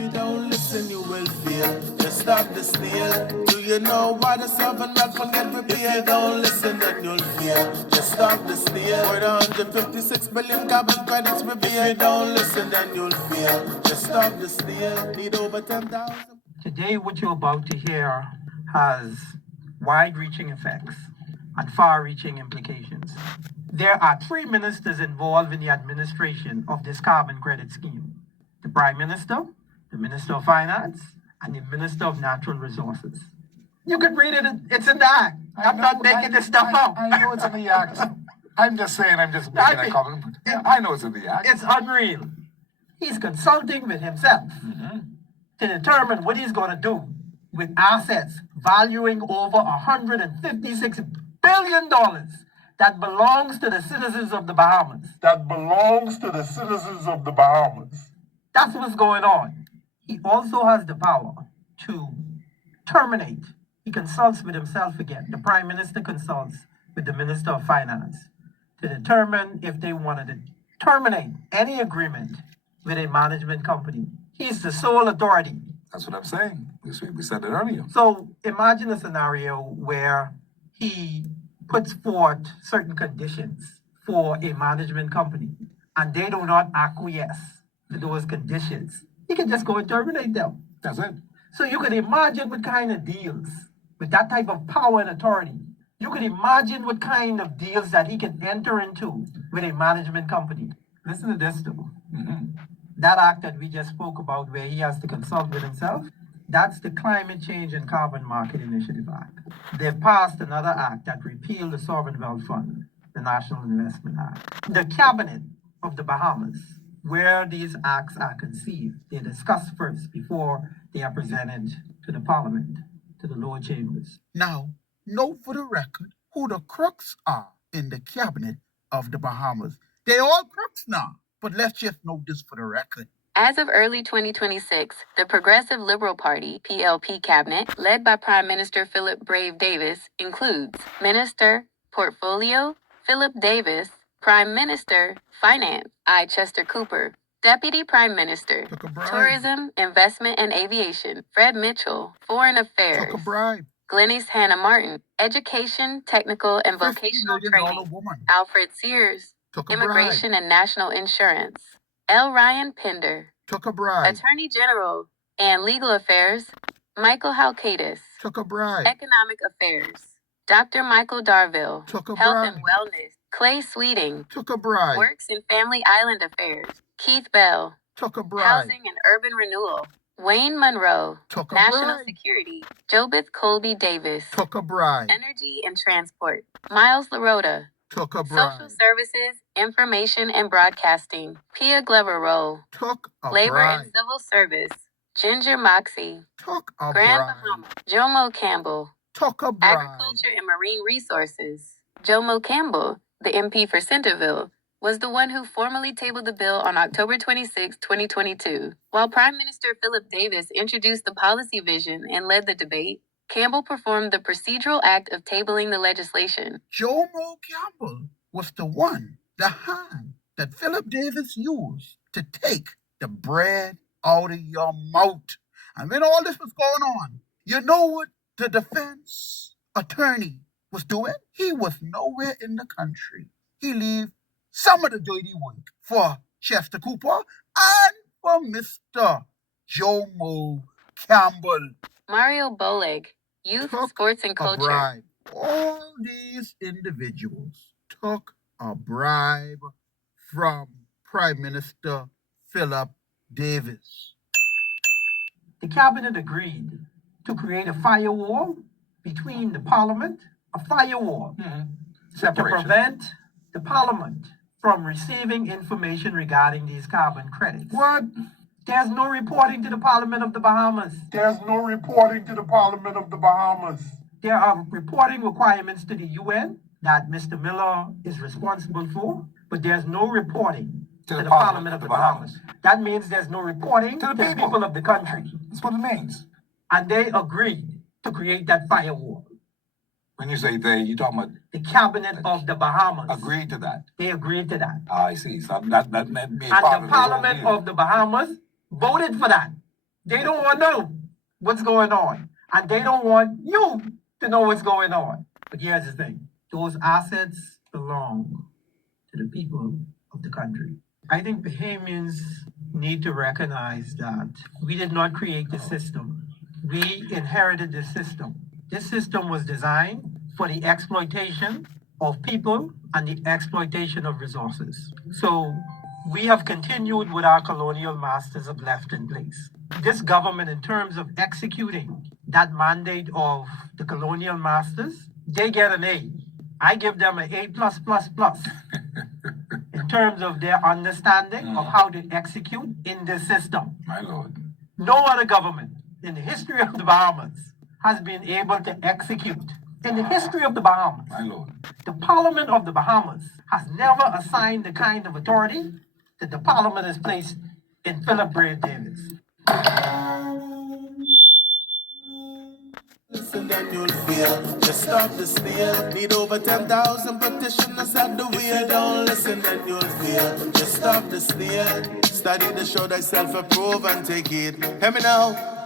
you don't listen, you will fail. Just stop the steal. Do you know why the 7 rifle get prepared? If you don't listen, then you'll fail. Just stop the steal. More than 156 billion carbon credits prepared. If you don't listen, then you'll fail. Just stop the steal. Need over 10,000. Today, what you're about to hear has wide-reaching effects and far-reaching implications. There are 3 ministers involved in the administration of this carbon credit scheme: the Prime Minister, the Minister of Finance, and the Minister of Natural Resources. You could read it, it's in the act. I'm not making this stuff up. I know it's in the act. I'm just saying, I'm just making a comment. Yeah, I know it's in the act. It's unreal. He's consulting with himself to determine what he's going to do with assets valuing over $156 billion that belongs to the citizens of the Bahamas. That's what's going on. He also has the power to terminate. He consults with himself again. The Prime Minister consults with the Minister of Finance to determine if they wanted to terminate any agreement with a management company. He's the sole authority. That's what I'm saying. We said it earlier. So imagine a scenario where he puts forth certain conditions for a management company and they do not acquiesce to those conditions. He can just go and terminate them. That's it. So you can imagine what kind of deals with that type of power and authority. You can imagine what kind of deals that he can enter into with a management company. Listen to this though. That act that we just spoke about where he has to consult with himself, that's the Climate Change and Carbon Market Initiative Act. They've passed another act that repealed the Sovereign Wealth Fund, the National Investment Act. The Cabinet of the Bahamas, where these acts are conceived, they're discussed first before they are presented to the Parliament, to the lower chambers. Now, note for the record who the crooks are in the Cabinet of the Bahamas. They all crooks now, but let's just note this for the record. As of early 2026, the Progressive Liberal Party, PLP cabinet, led by Prime Minister Philip Brave Davis, includes Minister, Portfolio, Philip Davis, Prime Minister, Finance, I. Chester Cooper, Deputy Prime Minister, Tourism, Investment and Aviation, Fred Mitchell, Foreign Affairs, Glenys Hannah Martin, Education, Technical and Vocational Training, Alfred Sears, Immigration and National Insurance, L. Ryan Pender, Attorney General and Legal Affairs, Michael Halkadis, Economic Affairs, Dr. Michael Darville, Health and Wellness, Clay Sweeting, Works and Family Island Affairs, Keith Bell, Housing and Urban Renewal, Wayne Monroe, National Security, Jobeth Colby Davis, Energy and Transport, Miles LaRota, Social Services, Information and Broadcasting, Pia Glover Rowe, Labor and Civil Service, Ginger Moxie, Grand Bahama, Jomo Campbell, Agriculture and Marine Resources. Jomo Campbell, the MP for Centerville, was the one who formally tabled the bill on October 26, 2022. While Prime Minister Philip Davis introduced the policy vision and led the debate, Campbell performed the procedural act of tabling the legislation. Jomo Campbell was the one, the hand that Philip Davis used to take the bread out of your mouth. And when all this was going on, you know what the defense attorney was doing? He was nowhere in the country. He left some of the dirty work for Chester Cooper and for Mr. Jomo Campbell. Mario Boleg, Youth, Sports and Culture. All these individuals took a bribe from Prime Minister Philip Davis. The cabinet agreed to create a firewall between the Parliament, a firewall to prevent the Parliament from receiving information regarding these carbon credits. What? There's no reporting to the Parliament of the Bahamas. There are reporting requirements to the UN that Mr. Miller is responsible for, but there's no reporting to the Parliament of the Bahamas. That means there's no reporting to the people of the country. That's what it means. And they agreed to create that firewall. When you say they, you're talking about the Cabinet of the Bahamas. Agreed to that. They agreed to that. I see. So that means and the Parliament of the Bahamas voted for that. They don't want to know what's going on. And they don't want you to know what's going on. But here's the thing. Those assets belong to the people of the country. I think Bahamians need to recognize that we did not create the system. We inherited the system. This system was designed for the exploitation of people and the exploitation of resources. So we have continued with our colonial masters have left in place. This government, in terms of executing that mandate of the colonial masters, they get an A. I give them an A+++. In terms of their understanding of how to execute in this system. My Lord. No other government in the history of the Bahamas has been able to execute. In the history of the Bahamas, My Lord. the Parliament of the Bahamas has never assigned the kind of authority that the Parliament has placed in Philip Brave Davis. Listen, then you'll feel. Just stop the steal. Need over 10,000 petitioners at the wheel. If you don't listen, then you'll feel. Just stop the steal. Study to show thyself approve and take it. Hear me now.